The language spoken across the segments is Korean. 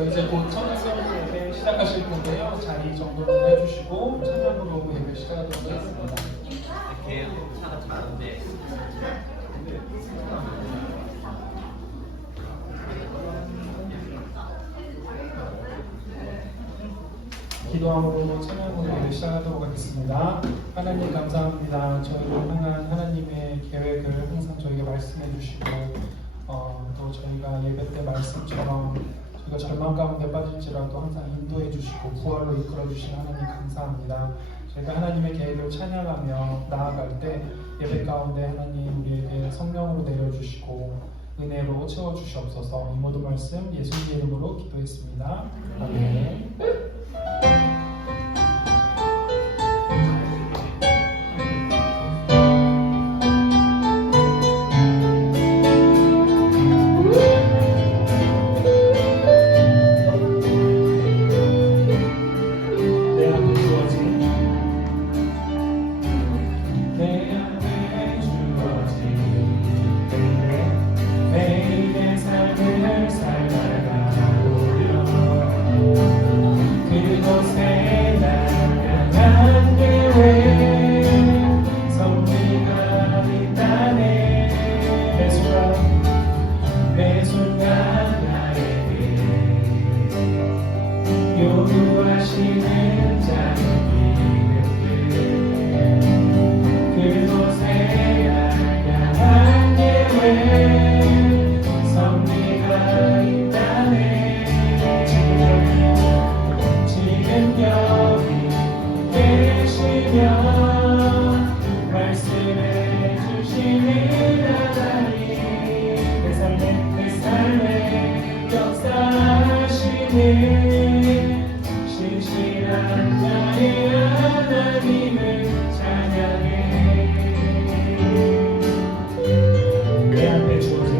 저 이제 곧 청년세미나 예배 시작하실 텐데요. 자리 정돈 좀 해주시고 찬양으로 예배 시작하도록 하겠습니다. 이렇게 차가 많은데 기도함으로 찬양으로 예배 시작하도록 하겠습니다. 하나님 감사합니다. 저희를 향한 하나님의 계획을 항상 저희에게 말씀해 주시고 또 저희가 예배 때 말씀처럼 저희가 절망 가운데 빠질지라도 항상 인도해 주시고 부활로 이끌어 주신 하나님 감사합니다. 저희가 하나님의 계획을 찬양하며 나아갈 때 예배 가운데 하나님 우리에게 성령으로 내려주시고 은혜로 채워주시옵소서. 이 모든 말씀 예수님의 이름으로 기도했습니다. 아멘. 요구하시는 자는 그곳에 향한 계획 섭리가 있다네. 지금 여기 계시며 말씀해 주시는 하나님 내 삶에 역사하시는 신실한 나의 하나님을 찬양해. 내 앞에 주어진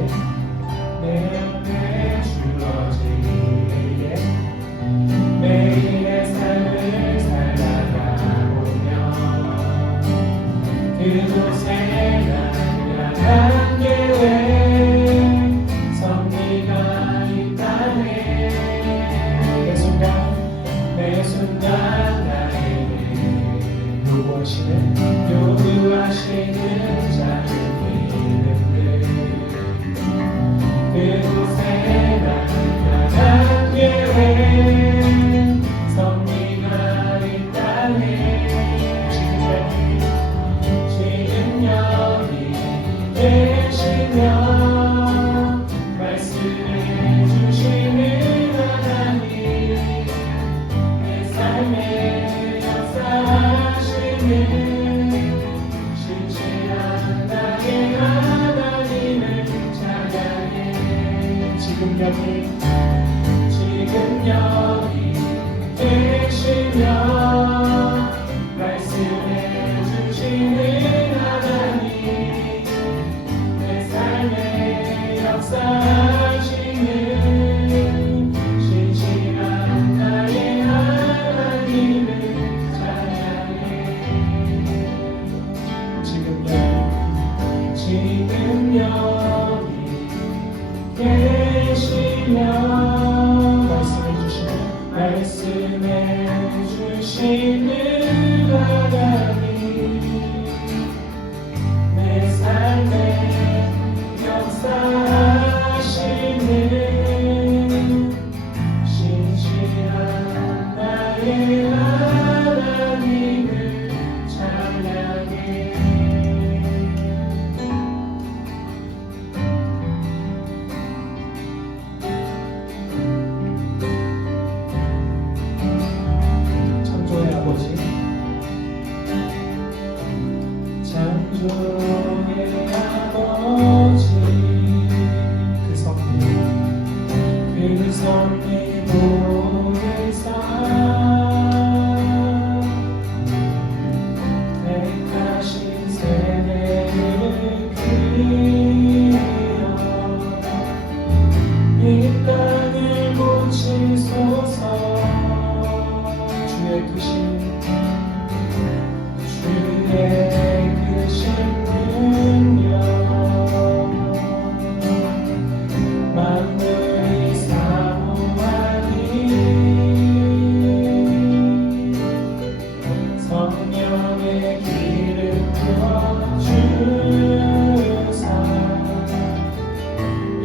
매일의 삶을 살아가보며 그곳에 향한 계획 섭리가 있다네. 매 순간 나에게 요구하시는 작은 이름들 그곳에 향한 계획 섭리가 있다네. 지금 여기 계시며 말씀해 주시는 하나님 삶의 역사하시는 신실한 나의 하나님을 찬양해. 지금 여기 계시며 말씀해 주시는 하나님 내 삶의 역사하시는 신실한 나의 하나님을 찬양해. 지금 여기 계시며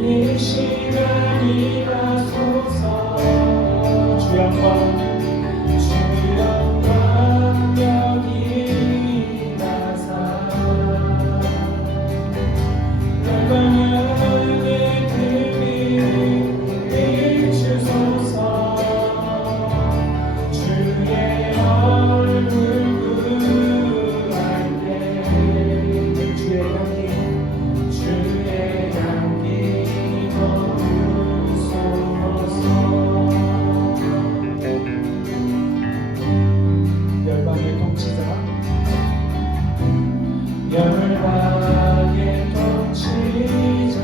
이 시간이 가소서 주 영광 여기 나사 열방향의 금이 비추소서 주의 얼굴 구할 때 주의 향기 머무소서 열방의 통치자 열방의 통치자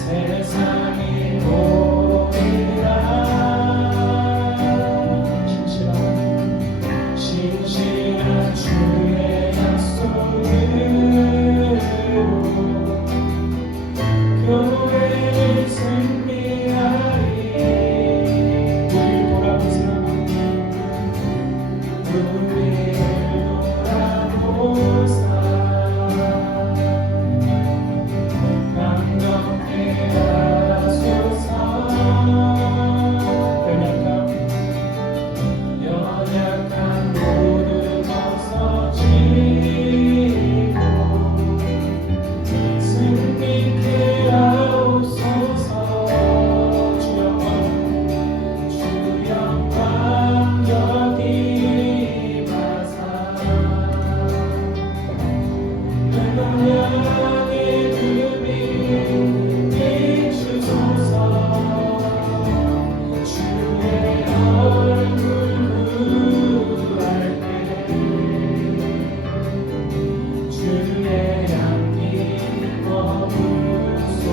세상이 보리라 신실한 주의 약속으로 교회를 승리하리 우리를 돌아보사 감격해 하소서 연약한 모두 벗어지고 승리케 하옵소서 주 영광 여기 마사 열방향의 금이 비추소서 주의 얼굴 구할 때 주의 향기 머무소서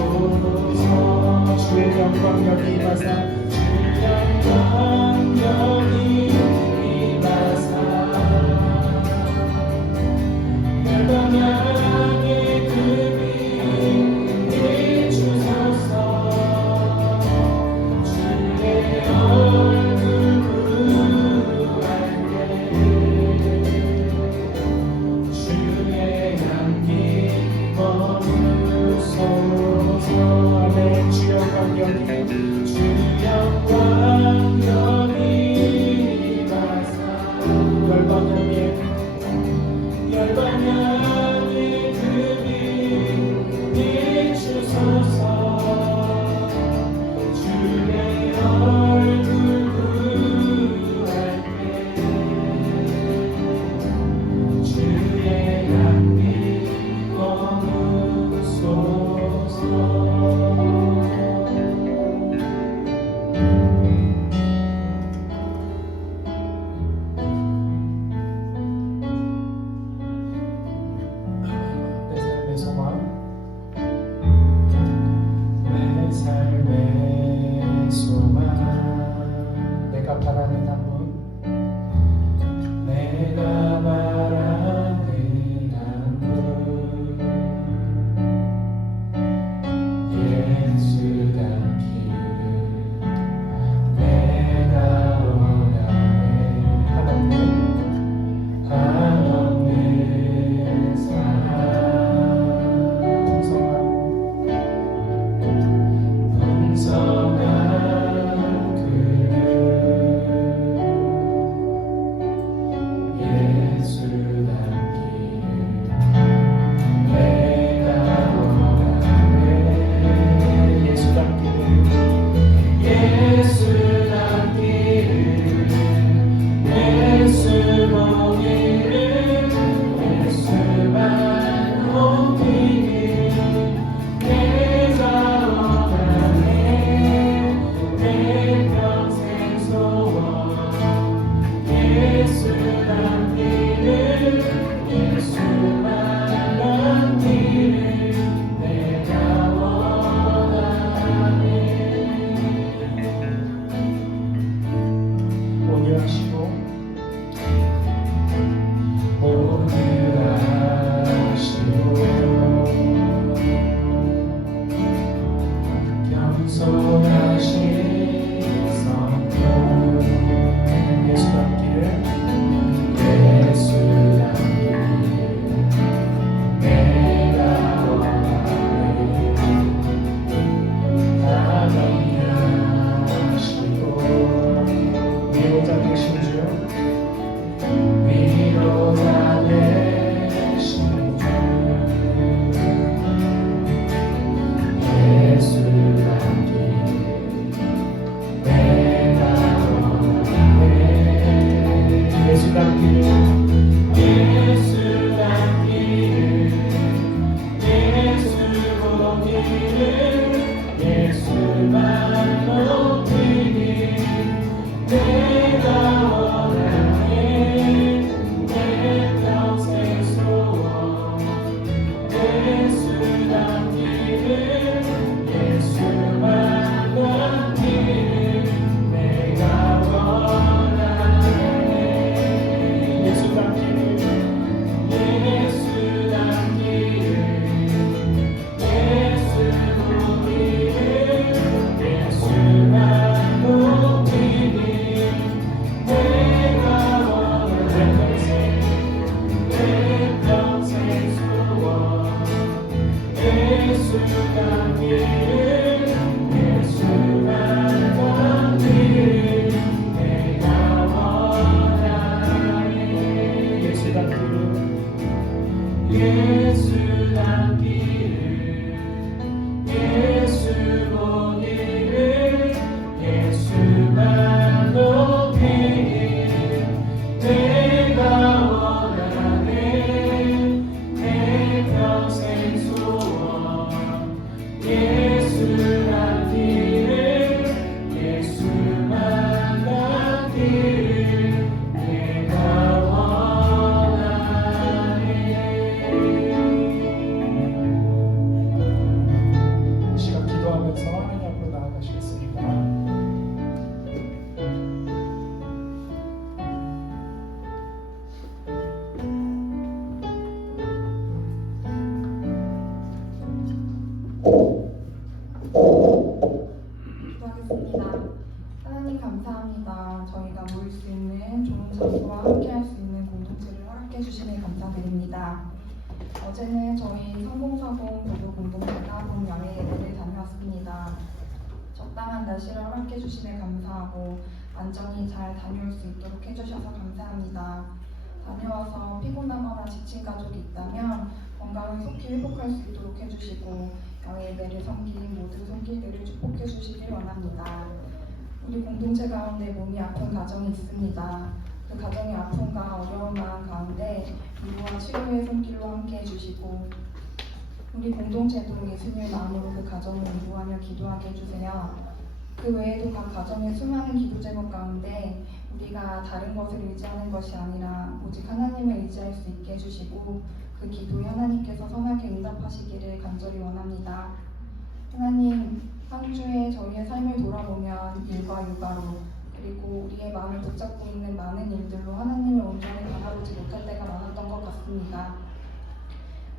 주의 영광 여기 마사 주의 영광 여기 마사 열방향의 금이 비추소서 주의 얼굴 구할 때 주의 향기 머무소서 아멘 주 영광 여기 주 영광 여기 마사 열방향의 금이 비추소서 주의 얼굴 구할 때 주의 향기 머무소서 이름 예수만 높이니 내가 원하네 내 평생 소원 예수 담기는 예수만 담기는 내가 원하네 예수 담기는 예수 담기는 예수 우리는 예수만 높이니 내가 원하네 내 평생 소원 예수 담기는 예수만 담기는 내가 원하네 예수 담기는 예수 담기는 예수 보기는 예수만 높이는 내가 원하네 내 평생 소원 예수 담기는 예수만 담기는 내가 원하네. 이 시간 기도하면서 하나님 앞으로 나아가시겠습니다. 기도하겠습니다. 하나님 감사합니다. 저희가 모일 수 있는 좋은 장소와 함께할 수 있는 공동체를 허락해 주시니 감사드립니다. 어제는 저희 성공사공 부부 공동체가 봄야외 예배를 다녀왔습니다. 적당한 날씨를 허락해 주시니 감사하고 안전히 잘 다녀올 수 있도록 해주셔서 감사합니다. 다녀와서 피곤하거나 지친 가족이 있다면 건강을 속히 회복할 수 있도록 해주시고 야외 예배를 섬긴 모든 손길들을 축복해 주시길 원합니다. 우리 공동체 가운데 몸이 아픈 가정이 있습니다. 그 가정의 아픔과 어려운 마음 가운데 위로와 치료의 손길로 함께 해주시고 우리 공동체도 예수님의 마음으로 그 가정을 위로하며 기도하게 해주세요. 그 외에도 각 가정의 수많은 기도 제목 가운데 우리가 다른 것을 의지하는 것이 아니라 오직 하나님을 의지할 수 있게 해주시고 그 기도에 하나님께서 선하게 응답하시기를 간절히 원합니다. 하나님, 한 주에 저희의 삶을 돌아보면 일과 육아로 그리고 우리의 마음을 붙잡고 있는 많은 일들로 하나님의 온전히 바라보지 못할 때가 많았던 것 같습니다.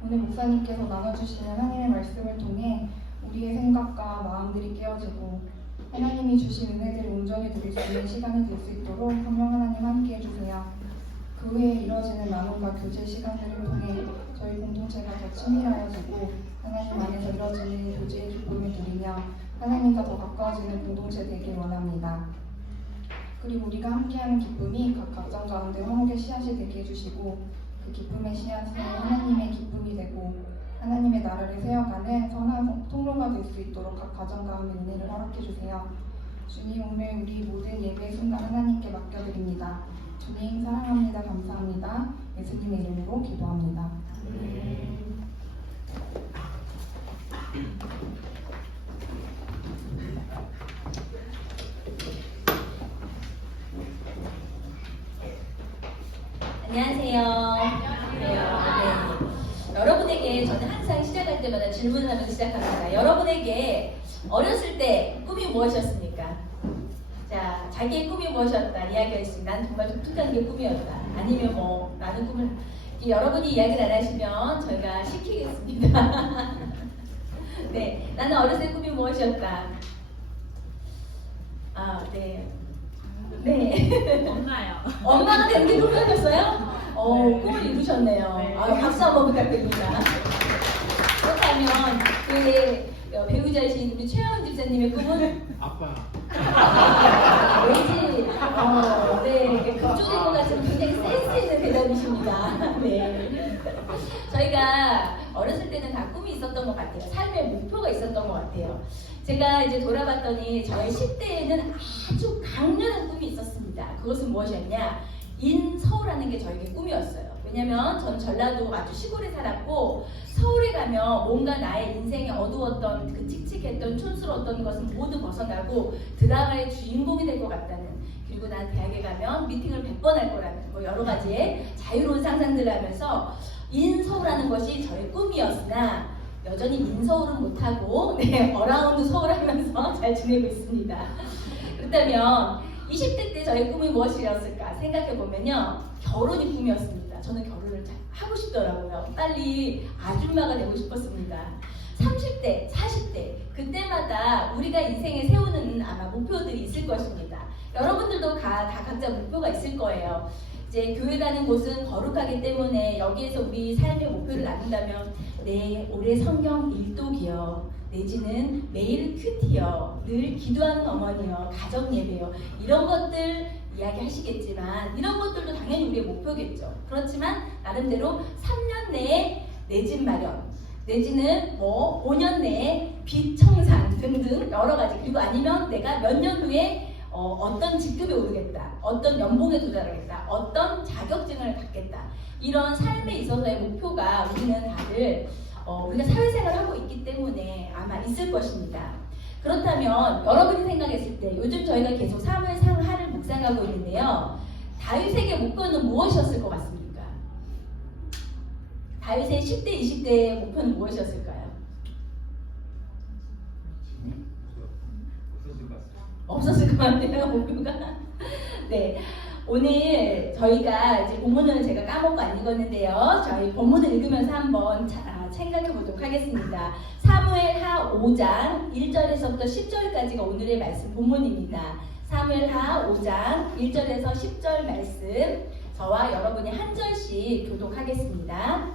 오늘 목사님께서 나눠주시는 하나님의 말씀을 통해 우리의 생각과 마음들이 깨어지고 하나님이 주신 은혜들을 온전히 누릴 수 있는 시간이 될 수 있도록 성령 하나님 함께 해주세요. 그 후에 이뤄지는 나눔과 교제 시간들을 통해 저희 공동체가 더 친밀하여지고 하나님 안에서 이뤄지는 교제의 기쁨을 누리며 하나님과 더 가까워지는 공동체 되길 원합니다. 그리고 우리가 함께하는 기쁨이 각 가정 가운데 화목의 씨앗이 되게 해주시고 그 기쁨의 씨앗은 하나님의 기쁨이 되고 하나님의 나라를 세워가는 선한 통로가 될 수 있도록 각 가정 가운데 은혜를 허락해 주세요. 주님, 오늘 우리 모든 예배 순간 하나님께 맡겨드립니다. 주님 사랑합니다. 감사합니다. 예수님의 이름으로 기도합니다. 안녕하세요. 네. 여러분에게 저는 항상 시작할 때마다 질문을 하면서 시작합니다. 여러분에게 어렸을 때 꿈이 무엇이었습니까? 자, 자기의 꿈이 무엇이었다 이야기할 수 있는 난 정말 독특한 게 꿈이었다. 아니면 뭐 나는 꿈을 여러분이 이야기를 안 하시면 저희가 시키겠습니다. 네, 나는 어렸을 때 꿈이 무엇이었다. 아, 네. 네. 엄마요. 엄마가 되는 게 꿈이었어요? 네. 꿈을 이루셨네요. 네. 아, 박수 한번 부탁드립니다. 그렇다면 그 배우자이신 우리 최하은 집사님의 꿈은? 아빠. 왠지 네, 그쪽인 것 같지만 굉장히 센스 있는 대답이십니다. 네. 저희가 어렸을 때는 다 꿈이 있었던 것 같아요. 삶의 목표가 있었던 것 같아요. 제가 이제 돌아봤더니 저의 10대에는 아주 강렬한 꿈이 있었습니다. 그것은 무엇이었냐? 인서울하는 게 저에게 꿈이었어요. 왜냐면 전 전라도 아주 시골에 살았고 서울에 가면 뭔가 나의 인생에 어두웠던 그 칙칙했던 촌스러웠던 것은 모두 벗어나고 드라마의 주인공이 될 것 같다는, 그리고 난 대학에 가면 미팅을 100번 할 거라는 뭐 여러 가지의 자유로운 상상들을 하면서 인서울하는 것이 저의 꿈이었으나 여전히 인서울은 못하고 어라운드 서울 하면서 잘 지내고 있습니다. 그렇다면 20대 때 저의 꿈이 무엇이었을까 생각해보면요, 결혼이 꿈이었습니다. 저는 결혼을 하고 싶더라고요. 빨리 아줌마가 되고 싶었습니다. 30대, 40대 그때마다 우리가 인생에 세우는 아마 목표들이 있을 것입니다. 여러분들도 다 각자 목표가 있을 거예요. 이제 교회 가는 곳은 거룩하기 때문에 여기에서 우리 삶의 목표를 나눈다면 올해 성경 일독이요, 내지는 매일 큐티요, 늘 기도하는 어머니요, 가정 예배요, 이런 것들 이야기하시겠지만 이런 것들도 당연히 우리의 목표겠죠. 그렇지만 나름대로 3년 내에 내 집 마련, 내지는 뭐 5년 내에 빚 청산 등등 여러 가지, 그리고 아니면 내가 몇 년 후에 어떤 직급에 오르겠다, 어떤 연봉에 도달하겠다, 어떤 자격증을 갖겠다, 이런 삶에 있어서의 목표가 우리는 다들 우리가 사회생활을 하고 있기 때문에 아마 있을 것입니다. 그렇다면 여러분이 생각했을 때 요즘 저희가 계속 사무엘상 하를 묵상하고 있는데요, 다윗에게 목표는 무엇이었을 것 같습니까? 다윗의 10대, 20대의 목표는 무엇이었을까요? 없었을 것 같아요, 목표가. 네. 오늘 저희가 이제 본문을 제가 까먹고 안 읽었는데요. 저희 본문을 읽으면서 한번 생각해 보도록 하겠습니다. 사무엘하 5장 1절에서부터 10절까지가 오늘의 말씀 본문입니다. 사무엘하 5장 1절에서 10절 말씀, 저와 여러분이 한 절씩 교독하겠습니다.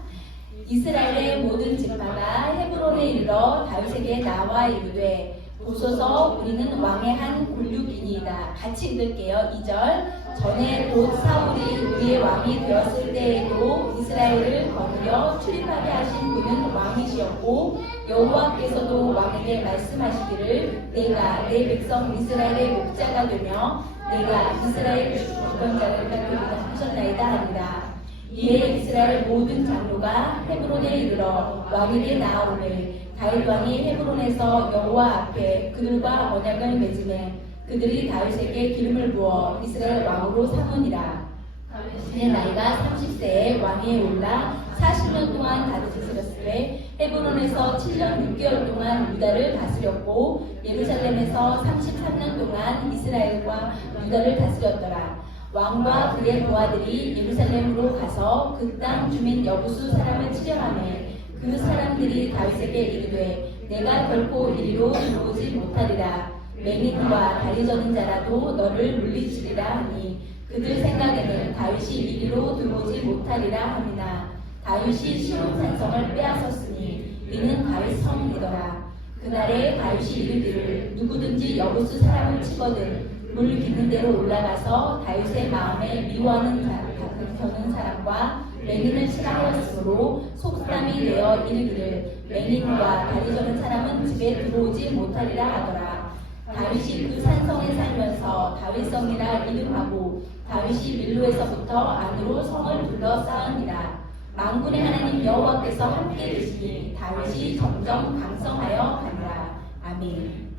이스라엘의 모든 지파가 헤브론에 이르러 다윗에게 나와 이르되 보소서 우리는 왕의 한 곤륙이니이다. 같이 읽을게요. 2절. 전에 곧 사울이 우리의 왕이 되었을 때에도 이스라엘을 거느려 출입하게 하신 분은 왕이시었고 여호와께서도 왕에게 말씀하시기를 내가 내 백성 이스라엘의 목자가 되며 내가 이스라엘 주권자를 갖추리라 하셨나이다 하니라. 이에 이스라엘 모든 장로가 헤브론에 이르러 왕에게 나아오매 다윗 왕이 헤브론에서 여호와 앞에 그들과 언약을 맺으매 그들이 다윗에게 기름을 부어 이스라엘 왕으로 삼으니라. 그의 나이가 30세에 왕위에 올라 40년 동안 다스렸으되 헤브론에서 7년 6개월 동안 유다를 다스렸고 예루살렘에서 33년 동안 이스라엘과 유다를 다스렸더라. 왕과 그의 부하들이 예루살렘으로 가서 그 땅 주민 여부수 사람을 치려하매 그 사람들이 다윗에게 이르되 내가 결코 이리로 들어오지 못하리라. 맹인과 다리 저는 자라도 너를 물리치리라 하니 그들 생각에는 다윗이 이리로 들어오지 못하리라 함이나 다윗이 시온 산성을 빼앗았으니 이는 다윗 성이더라. 그날에 다윗이 이르기를 누구든지 여부수 사람을 치거든 물 기는 데로 올라가서 다윗의 마음에 미워하는 저는 사람과 맹인을 치라하였으므로 속담이 되어 이르기를 맹인과 다리 저는 사람은 집에 들어오지 못하리라 하더라. 다윗이 그 산성에 살면서 다윗성이라 이름하고 다윗이 밀로에서부터 안으로 성을 둘러싸으니라. 만군의 하나님 여호와께서 함께 계시니 다윗이 점점 강성하여 가니라. 아멘.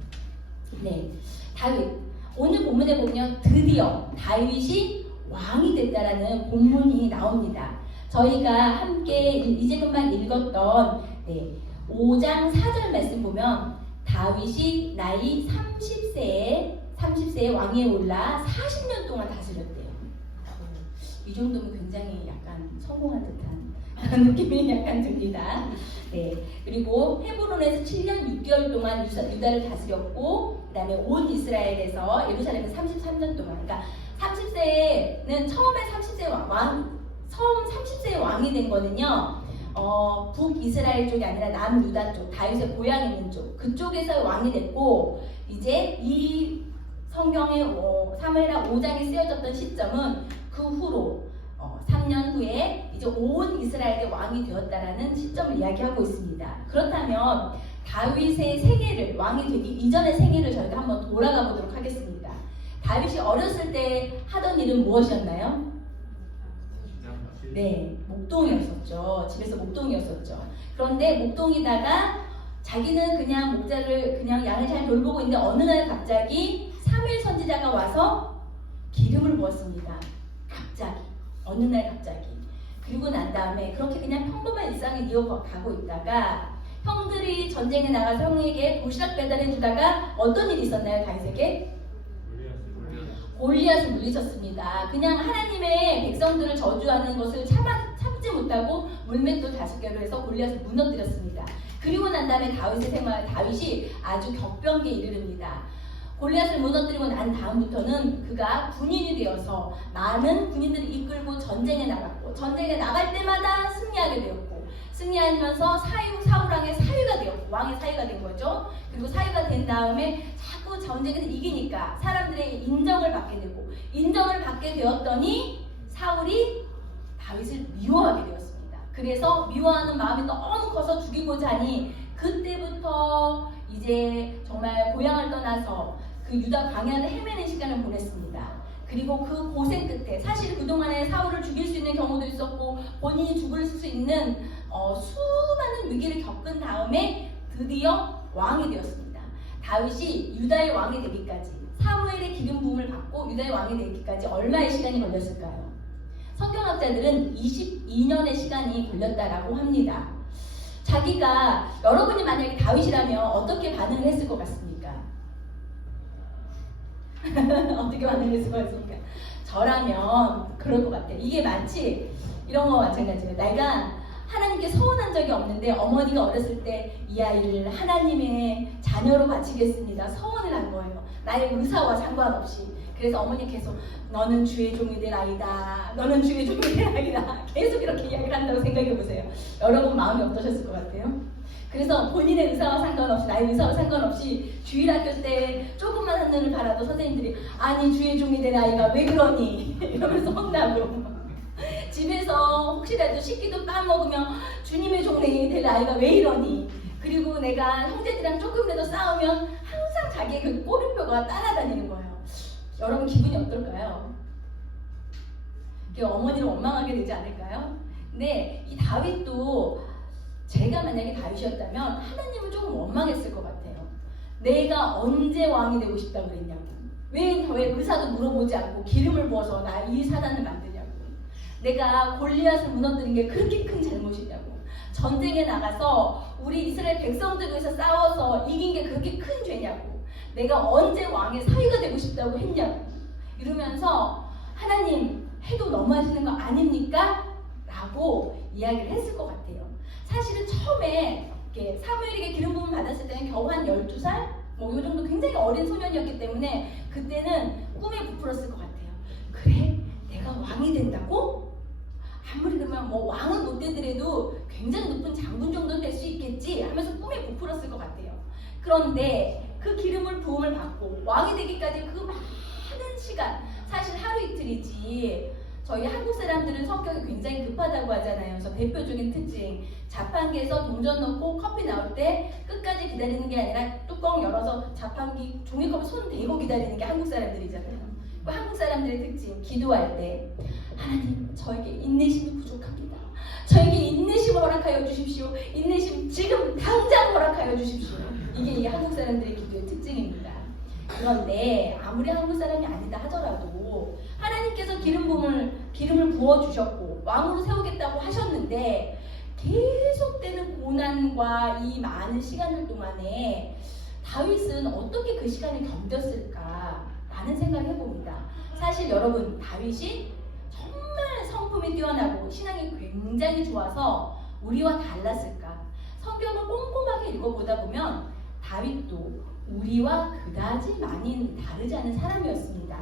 네, 다윗. 오늘 본문에 보면 드디어 다윗이 왕이 됐다라는 본문이 나옵니다. 저희가 함께 이제 금방 읽었던 5장 4절 말씀 보면 다윗이 나이 30세에 왕위에 올라 40년 동안 다스렸대요. 이 정도면 굉장히 약간 성공한 듯한 그런 느낌이 약간 듭니다. 네. 그리고 헤브론에서 7년 6개월 동안 유다를 다스렸고, 그 다음에 온 이스라엘에서 예루살렘에서 33년 동안, 그러니까 30세는 처음에 30세의 왕이 된 거는요, 북이스라엘 쪽이 아니라 남유다 쪽, 다윗의 고향 있는 쪽, 그쪽에서 왕이 됐고, 이제 이 성경의 사무엘하 5장에 쓰여졌던 시점은 그 후로 3년 후에 이제 온 이스라엘의 왕이 되었다라는 시점을 이야기하고 있습니다. 그렇다면 다윗의 생애를, 왕이 되기 이전의 생애를 저희가 한번 돌아가 보도록 하겠습니다. 다윗이 어렸을 때 하던 일은 무엇이었나요? 네, 목동이었었죠. 집에서 목동이었었죠. 그런데 목동이다가 자기는 그냥 목자를 그냥 양을 잘 돌보고 있는데 어느 날 갑자기 사무엘 선지자가 와서 기름을 부었습니다. 갑자기 어느 날 갑자기. 그리고 난 다음에 그렇게 그냥 평범한 일상을 이어가고 있다가 형들이 전쟁에 나가서 형에게 도시락 배달해 주다가 어떤 일이 있었나요? 다윗에게? 골리앗을 물리쳤습니다. 그냥 하나님의 백성들을 저주하는 것을 참지 못하고 물맷돌 5개로 해서 골리앗을 무너뜨렸습니다. 그리고 난 다음에 다윗이 아주 격변기에 이르릅니다. 골리앗을 무너뜨리고 난 다음부터는 그가 군인이 되어서 많은 군인들을 이끌고 전쟁에 나갔고 전쟁에 나갈 때마다 승리하게 되었고 승리하면서 사울왕의 사위가 되었고 왕의 사위가 된 거죠. 그리고 사위가 된 다음에 자꾸 전쟁에서 이기니까 사람들의 인정을 받게 되고 인정을 받게 되었더니 사울이 다윗을 미워하게 되었습니다. 그래서 미워하는 마음이 너무 커서 죽이고자 하니 그때부터 이제 정말 고향을 떠나서 그 유다 광야를 헤매는 시간을 보냈습니다. 그리고 그 고생 끝에 사실 그동안에 사울을 죽일 수 있는 경우도 있었고 본인이 죽을 수 있는 수많은 위기를 겪은 다음에 드디어 왕이 되었습니다. 다윗이 유다의 왕이 되기까지 사무엘의 기름 부음을 받고 유다의 왕이 되기까지 얼마의 시간이 걸렸을까요? 성경학자들은 22년의 시간이 걸렸다라고 합니다. 자기가 여러분이 만약에 다윗이라면 어떻게 반응을 했을 것 같습니까? 어떻게 반응을 했을 것 같습니까? 저라면 그럴 것 같아요. 이게 마치 이런 거 마찬가지예요. 내가 하나님께 서운한 적이 없는데 어머니가 어렸을 때 이 아이를 하나님의 자녀로 바치겠습니다. 서원을 한 거예요. 나의 의사와 상관없이. 그래서 어머니 계속 너는 주의 종이 될 아이다. 너는 주의 종이 될 아이다. 계속 이렇게 이야기를 한다고 생각해 보세요. 여러분 마음이 어떠셨을 것 같아요? 그래서 본인의 의사와 상관없이 나의 의사와 상관없이 주일학교 때 조금만 하늘을 바라도 선생님들이 아니 주의 종이 될 아이가 왜 그러니? 이러면서 혼나고 집에서 혹시라도 식기도 까먹으면 주님의 종이 될 아이가 왜 이러니? 그리고 내가 형제들이랑 조금이라도 싸우면 항상 자기의 그 꼬리표가 따라다니는 거예요. 여러분 기분이 어떨까요? 어머니를 원망하게 되지 않을까요? 근데 이 다윗도 제가 만약에 다윗이었다면 하나님은 조금 원망했을 것 같아요. 내가 언제 왕이 되고 싶다고 그랬냐고. 왜 의사도 물어보지 않고 기름을 부어서 나 이 사단을 만드냐고. 내가 골리앗을 무너뜨린 게 그렇게 큰 잘못이냐고. 전쟁에 나가서 우리 이스라엘 백성들과 해서 싸워서 이긴 게 그렇게 큰 죄냐고. 내가 언제 왕의 사위가 되고 싶다고 했냐고. 이러면서 하나님 해도 너무하시는 거 아닙니까? 라고 이야기를 했을 것 같아요. 사실은 처음에 사무엘에게 기름 부음을 받았을 때는 겨우 한 12살? 요 정도 굉장히 어린 소년이었기 때문에 그때는 꿈에 부풀었을 것 같아요. 그래? 내가 왕이 된다고? 아무리 그러면 왕은 못 되더라도 굉장히 높은 장군 정도는 될 수 있겠지 하면서 꿈에 부풀었을 것 같아요. 그런데 그 기름을 부음을 받고 왕이 되기까지 그 많은 시간, 사실 하루 이틀이지. 저희 한국 사람들은 성격이 굉장히 급하다고 하잖아요. 그래서 대표적인 특징, 자판기에서 동전 넣고 커피 나올 때 끝까지 기다리는 게 아니라 뚜껑 열어서 자판기 종이컵에 손 대고 기다리는 게 한국 사람들이잖아요. 한국 사람들의 특징, 기도할 때 하나님 저에게 인내심이 부족합니다. 저에게 인내심을 허락하여 주십시오. 인내심 지금 당장 허락하여 주십시오. 이게 한국 사람들의 기도의 특징입니다. 그런데 아무리 한국 사람이 아니다 하더라도 하나님께서 기름을 부어주셨고 왕으로 세우겠다고 하셨는데 계속되는 고난과 이 많은 시간들 동안에 다윗은 어떻게 그 시간을 견뎠을까라는 생각을 해봅니다. 사실 여러분 다윗이 정말 성품이 뛰어나고 신앙이 굉장히 좋아서 우리와 달랐을까? 성경을 꼼꼼하게 읽어보다 보면 다윗도 우리와 그다지 많이 다르지 않은 사람이었습니다.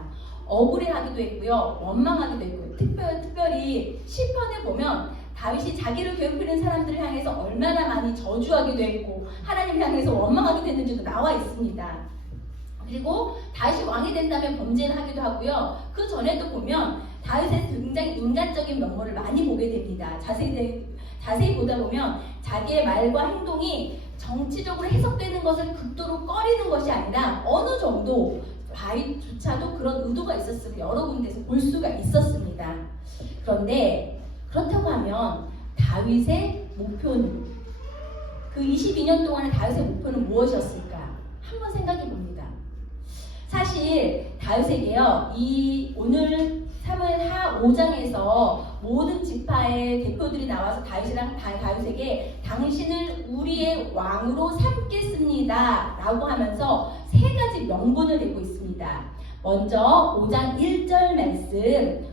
억울해하기도 했고요, 원망하기도 했고요. 특별히 시편에 보면 다윗이 자기를 괴롭히는 사람들을 향해서 얼마나 많이 저주하기도 했고 하나님을 향해서 원망하기도 했는지도 나와 있습니다. 그리고 다윗이 왕이 된다면 범죄를 하기도 하고요. 그 전에도 보면 다윗의 굉장히 인간적인 면모를 많이 보게 됩니다. 자세히 보다 보면 자기의 말과 행동이 정치적으로 해석되는 것을 극도로 꺼리는 것이 아니라 어느 정도 다윗조차도 그런 의도가 있었음을 여러 군데서 볼 수가 있었습니다. 그런데 그렇다고 하면 다윗의 목표는, 그 22년 동안의 다윗의 목표는 무엇이었을까? 한번 생각해 봅니다. 사실 다윗에게요, 이 오늘 사무엘하 5장에서 모든 지파의 대표들이 나와서 다윗에게 당신을 우리의 왕으로 삼겠습니다 라고 하면서 세 가지 명분을 내고 있습니다. 먼저 5장 1절 말씀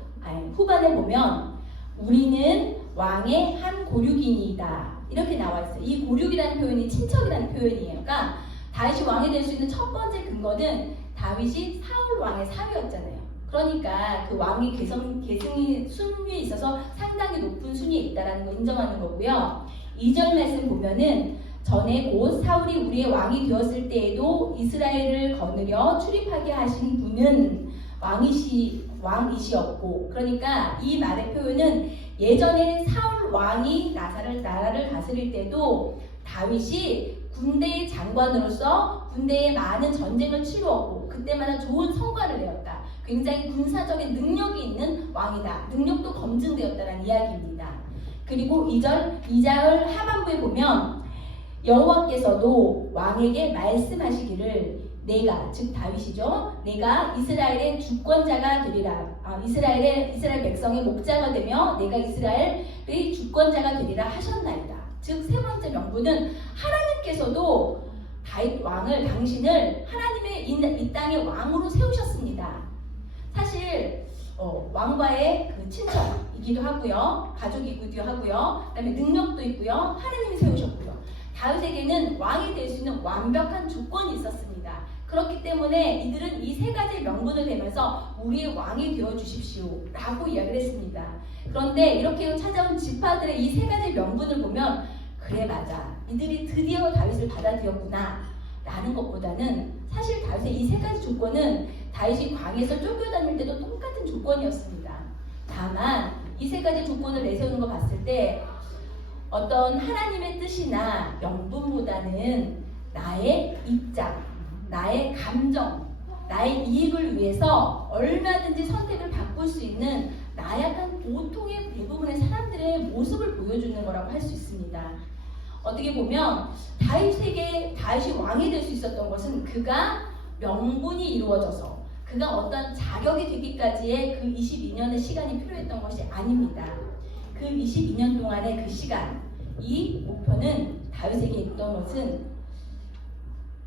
후반에 보면 우리는 왕의 한 고륙이니이다 이렇게 나와 있어요. 이 고륙이라는 표현이 친척이라는 표현이에요. 그러니까 다윗이 왕이 될 수 있는 첫 번째 근거는 다윗이 사울 왕의 사위였잖아요. 그러니까 그 왕의 계승이 순위에 있어서 상당히 높은 순위에 있다는 걸 인정하는 거고요. 2절 말씀 보면은 전에 곧 사울이 우리의 왕이 되었을 때에도 이스라엘을 거느려 출입하게 하신 분은 왕이시었고, 그러니까 이 말의 표현은 예전에 사울 왕이 나라를 다스릴 때도 다윗이 군대의 장관으로서 군대에 많은 전쟁을 치루었고 그때마다 좋은 성과를 내었다. 굉장히 군사적인 능력이 있는 왕이다. 능력도 검증되었다는 이야기입니다. 그리고 2절 하반부에 보면 여호와께서도 왕에게 말씀하시기를 내가, 즉 다윗이죠. 내가 이스라엘의 주권자가 되리라. 이스라엘 백성의 목자가 되며 내가 이스라엘의 주권자가 되리라 하셨나이다. 즉 세 번째 명분은 하나님께서도 다윗 왕을, 당신을 하나님의 이 땅의 왕으로 세우셨습니다. 사실 왕과의 그 친척이기도 하고요, 가족이기도 하고요, 그다음에 능력도 있고요, 하나님이 세우셨고요. 다윗에게는 왕이 될 수 있는 완벽한 조건이 있었습니다. 그렇기 때문에 이들은 이 세 가지 명분을 대면서 우리의 왕이 되어 주십시오 라고 이야기를 했습니다. 그런데 이렇게 찾아온 지파들의 이 세 가지 명분을 보면 그래 맞아, 이들이 드디어 다윗을 받아들였구나 라는 것보다는 사실 다윗의 이 세 가지 조건은 다윗이 광야에서 쫓겨다닐 때도 똑같은 조건이었습니다. 다만 이 세 가지 조건을 내세우는 거 봤을 때 어떤 하나님의 뜻이나 명분보다는 나의 입장, 나의 감정, 나의 이익을 위해서 얼마든지 선택을 바꿀 수 있는 나약한 보통의 대부분의 사람들의 모습을 보여주는 거라고 할 수 있습니다. 어떻게 보면 다윗이 왕이 될 수 있었던 것은 그가 명분이 이루어져서 그가 어떤 자격이 되기까지의 그 22년의 시간이 필요했던 것이 아닙니다. 그 22년 동안의 그 시간, 이 목표는 다윗에게 있던 것은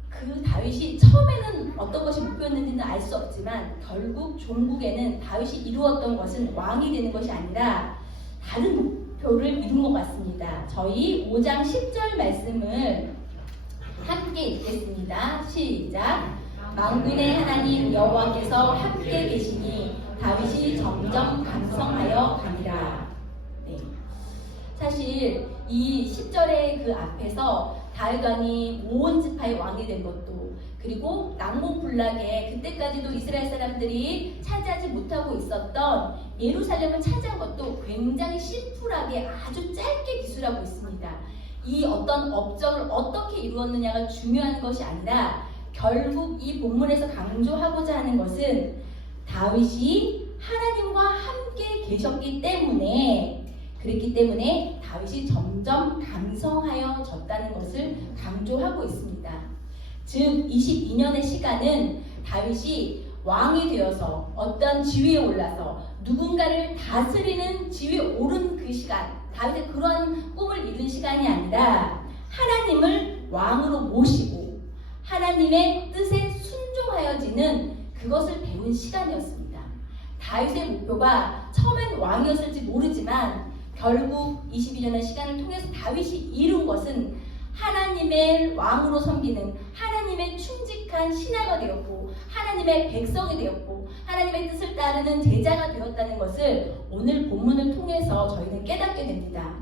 그 다윗이 처음에는 어떤 것이 목표였는지는 알 수 없지만 결국 종국에는 다윗이 이루었던 것은 왕이 되는 것이 아니라 다른 목표를 이룬 것 같습니다. 저희 5장 10절 말씀을 함께 읽겠습니다. 시작. 만군의 하나님 여호와께서 함께 계시니 다윗이 점점 강성하여 가니라. 네. 사실 이 10절의 그 앞에서 다윗 왕이 온 지파의 왕이 된 것도, 그리고 난공불락에 그때까지도 이스라엘 사람들이 차지하지 못하고 있었던 예루살렘을 차지한 것도 굉장히 심플하게 아주 짧게 기술하고 있습니다. 이 어떤 업적을 어떻게 이루었느냐가 중요한 것이 아니라 결국 이 본문에서 강조하고자 하는 것은 다윗이 하나님과 함께 계셨기 때문에, 그랬기 때문에 다윗이 점점 강성하여졌다는 것을 강조하고 있습니다. 즉 22년의 시간은 다윗이 왕이 되어서 어떤 지위에 올라서 누군가를 다스리는 지위에 오른 그 시간, 다윗의 그러한 꿈을 이룬 시간이 아니라 하나님을 왕으로 모시고 하나님의 뜻에 순종하여지는 그것을 배운 시간이었습니다. 다윗의 목표가 처음엔 왕이었을지 모르지만 결국 22년의 시간을 통해서 다윗이 이룬 것은 하나님의 왕으로 섬기는 하나님의 충직한 신하가 되었고 하나님의 백성이 되었고 하나님의 뜻을 따르는 제자가 되었다는 것을 오늘 본문을 통해서 저희는 깨닫게 됩니다.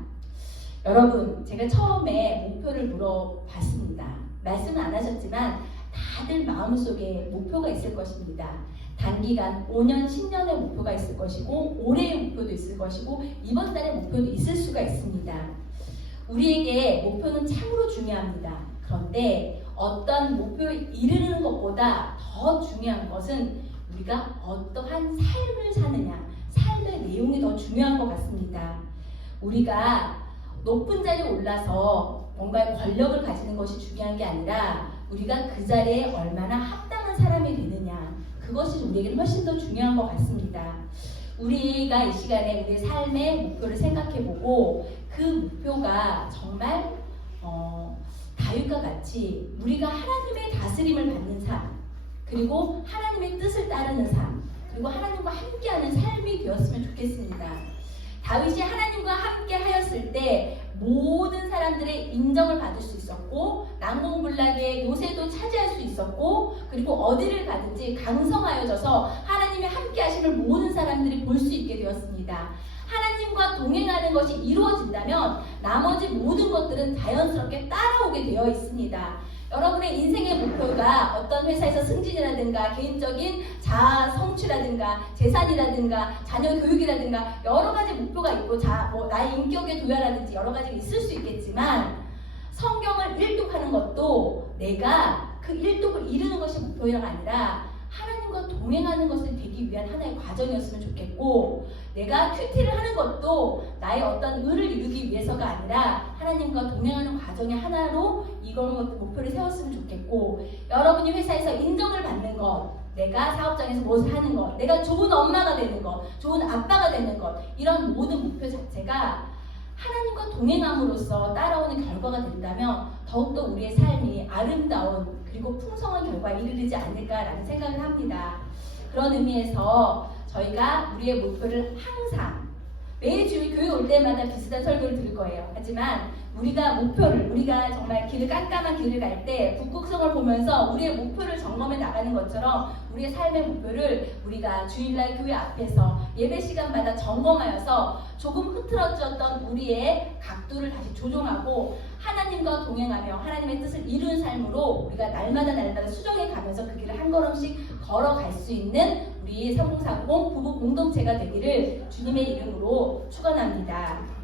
여러분, 제가 처음에 목표를 물어봤습니다. 말씀은 안 하셨지만 다들 마음속에 목표가 있을 것입니다. 단기간 5년, 10년의 목표가 있을 것이고 올해의 목표도 있을 것이고 이번 달의 목표도 있을 수가 있습니다. 우리에게 목표는 참으로 중요합니다. 그런데 어떤 목표에 이르는 것보다 더 중요한 것은 우리가 어떠한 삶을 사느냐, 삶의 내용이 더 중요한 것 같습니다. 우리가 높은 자리에 올라서 뭔가 권력을 가지는 것이 중요한 게 아니라 우리가 그 자리에 얼마나 합당한 사람이 되느냐, 그것이 우리에게 훨씬 더 중요한 것 같습니다. 우리가 이 시간에 우리의 삶의 목표를 생각해보고 그 목표가 정말 다윗과 같이 우리가 하나님의 다스림을 받는 삶, 그리고 하나님의 뜻을 따르는 삶, 그리고 하나님과 함께하는 삶이 되었으면 좋겠습니다. 다윗이 하나님과 함께 하였을 때 모든 사람들의 인정을 받을 수 있었고, 난공불락의 요새도 차지할 수 있었고, 그리고 어디를 가든지 강성하여져서 하나님의 함께 하심을 모든 사람들이 볼 수 있게 되었습니다. 하나님과 동행하는 것이 이루어진다면 나머지 모든 것들은 자연스럽게 따라오게 되어 있습니다. 여러분의 인생의 목표가 어떤 회사에서 승진이라든가 개인적인 자아 성취라든가 재산이라든가 자녀 교육이라든가 여러 가지 목표가 있고 나의 인격의 도약이라든지 여러 가지가 있을 수 있겠지만, 성경을 일독하는 것도 내가 그 일독을 이루는 것이 목표가 아니라 하나님과 동행하는 것을 되기 위한 하나의 과정이었으면 좋겠고, 내가 큐티를 하는 것도 나의 어떤 의를 이루기 위해서가 아니라 하나님과 동행하는 과정의 하나로 이걸 목표를 세웠으면 좋겠고, 여러분이 회사에서 인정을 받는 것, 내가 사업장에서 무엇을 하는 것, 내가 좋은 엄마가 되는 것, 좋은 아빠가 되는 것, 이런 모든 목표 자체가 하나님과 동행함으로써 따라오는 결과가 된다면 더욱더 우리의 삶이 아름다운 그리고 풍성한 결과에 이르지 않을까라는 생각을 합니다. 그런 의미에서 저희가 우리의 목표를 항상 매일 주일 교회 올 때마다 비슷한 설교를 들을 거예요. 하지만 우리가 정말 깜깜한 길을 갈 때 북극성을 보면서 우리의 목표를 점검해 나가는 것처럼 우리의 삶의 목표를 우리가 주일날 교회 앞에서 예배 시간마다 점검하여서 조금 흐트러졌던 우리의 각도를 다시 조정하고 하나님과 동행하며 하나님의 뜻을 이루는 삶으로 우리가 날마다 수정해 가면서 그 길을 한 걸음씩 걸어갈 수 있는 우리 3040 부부 공동체가 되기를 주님의 이름으로 축원합니다.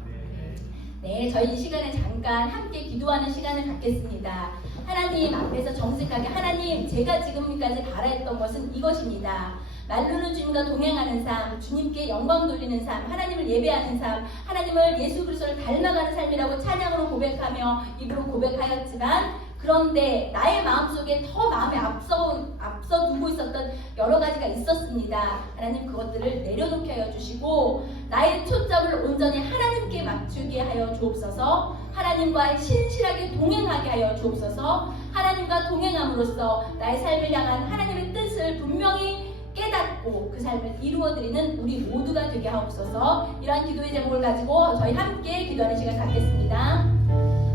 네, 저희 이 시간에 잠깐 함께 기도하는 시간을 갖겠습니다. 하나님 앞에서 정직하게, 하나님, 제가 지금까지 바라했던 것은 이것입니다. 말로는 주님과 동행하는 삶, 주님께 영광 돌리는 삶, 하나님을 예배하는 삶, 하나님을 예수 그리스도를 닮아가는 삶이라고 찬양으로 고백하며 입으로 고백하였지만, 그런데 나의 마음속에 더 마음에 앞서 두고 있었던 여러 가지가 있었습니다. 하나님, 그것들을 내려놓게 하여 주시고 나의 초점을 온전히 하나님께 맞추게 하여 주옵소서. 하나님과 신실하게 동행하게 하여 주옵소서. 하나님과 동행함으로써 나의 삶을 향한 하나님의 뜻을 분명히 깨닫고 그 삶을 이루어드리는 우리 모두가 되게 하옵소서. 이러한 기도의 제목을 가지고 저희 함께 기도하는 시간 갖겠습니다.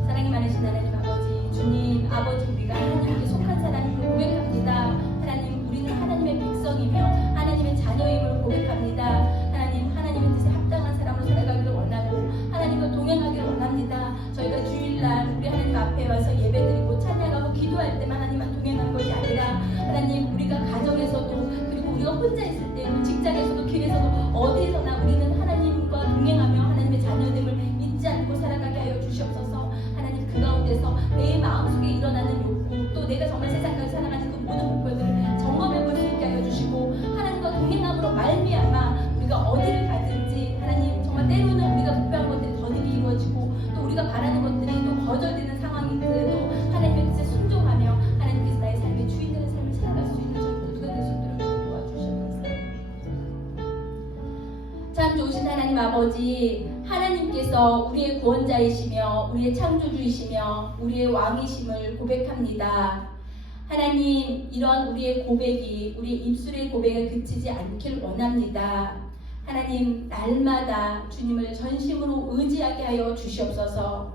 사랑이 많으신 하나님 아버지, 주님 아버지, 우리가 하나님께 속한 사람임을 고백합니다. 하나님, 우리는 하나님의 백성이며 하나님의 자녀임을 고백합니다. 하나님, 하나님의 뜻에 합당한 사람으로 살아가기를 원하고 하나님과 동행하기를 원합니다. 저희가 주일날 우리 하나님 앞에 와서 예배드리고 찬양하고 기도할 때만 하나님만 동행하는 것이 아니라 하나님, 우리가 가정에서도 그리고 우리가 혼자 있을 때 직장에서도 길에서도 어디에서나 우리는 하나님과 동행하며 하나님의 자녀됨을 잊지 않고 살아가게 하여 주시옵소서. 하나님, 그 가운데서 내 마음속에 일어나는 욕구, 또 내가 정말 세상까지 살아가는 그 모든 목표들을 점검해 볼 수 있게 하여 주시고, 하나님과 동행함으로 말미암아 우리가 어디를 가든지 하나님, 정말 때로는 우리가 목표한 것들이 더디게 이루어지고 또 우리가 바라는 것들이 또 거절되는 상황이 있더라도 하나님의 뜻에 순종하며 하나님께서 나의 삶의 주인되는 삶을 살아갈 수 있는 저희 모두가 될 수 있도록 도와주시옵소서. 참 좋으신 하나님 아버지, 하나님께서 우리의 구원자이시며 우리의 창조주이시며 우리의 왕이심을 고백합니다. 하나님, 이런 우리의 고백이, 우리의 입술의 고백에 그치지 않길 원합니다. 하나님, 날마다 주님을 전심으로 의지하게 하여 주시옵소서.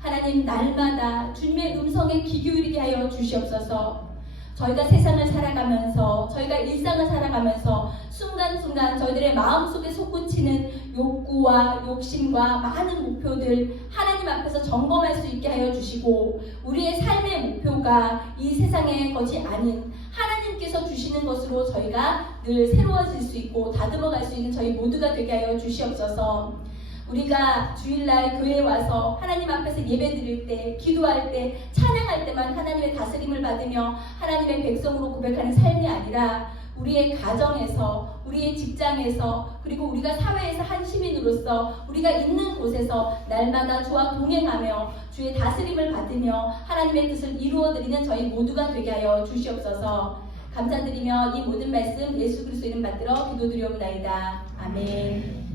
하나님, 날마다 주님의 음성에 귀 기울이게 하여 주시옵소서. 저희가 세상을 살아가면서, 저희가 일상을 살아가면서 순간순간 저희들의 마음속에 솟구치는 욕구와 욕심과 많은 목표들 하나님 앞에서 점검할 수 있게 하여 주시고, 우리의 삶의 목표가 이 세상의 것이 아닌 하나님께서 주시는 것으로 저희가 늘 새로워질 수 있고 다듬어갈 수 있는 저희 모두가 되게 하여 주시옵소서. 우리가 주일날 교회에 와서 하나님 앞에서 예배드릴 때, 기도할 때, 찬양할 때만 하나님의 다스림을 받으며 하나님의 백성으로 고백하는 삶이 아니라 우리의 가정에서, 우리의 직장에서, 그리고 우리가 사회에서 한 시민으로서 우리가 있는 곳에서 날마다 주와 동행하며 주의 다스림을 받으며 하나님의 뜻을 이루어드리는 저희 모두가 되게 하여 주시옵소서. 감사드리며 이 모든 말씀 예수 그리스도 이름 받들어 기도드리옵나이다. 아멘.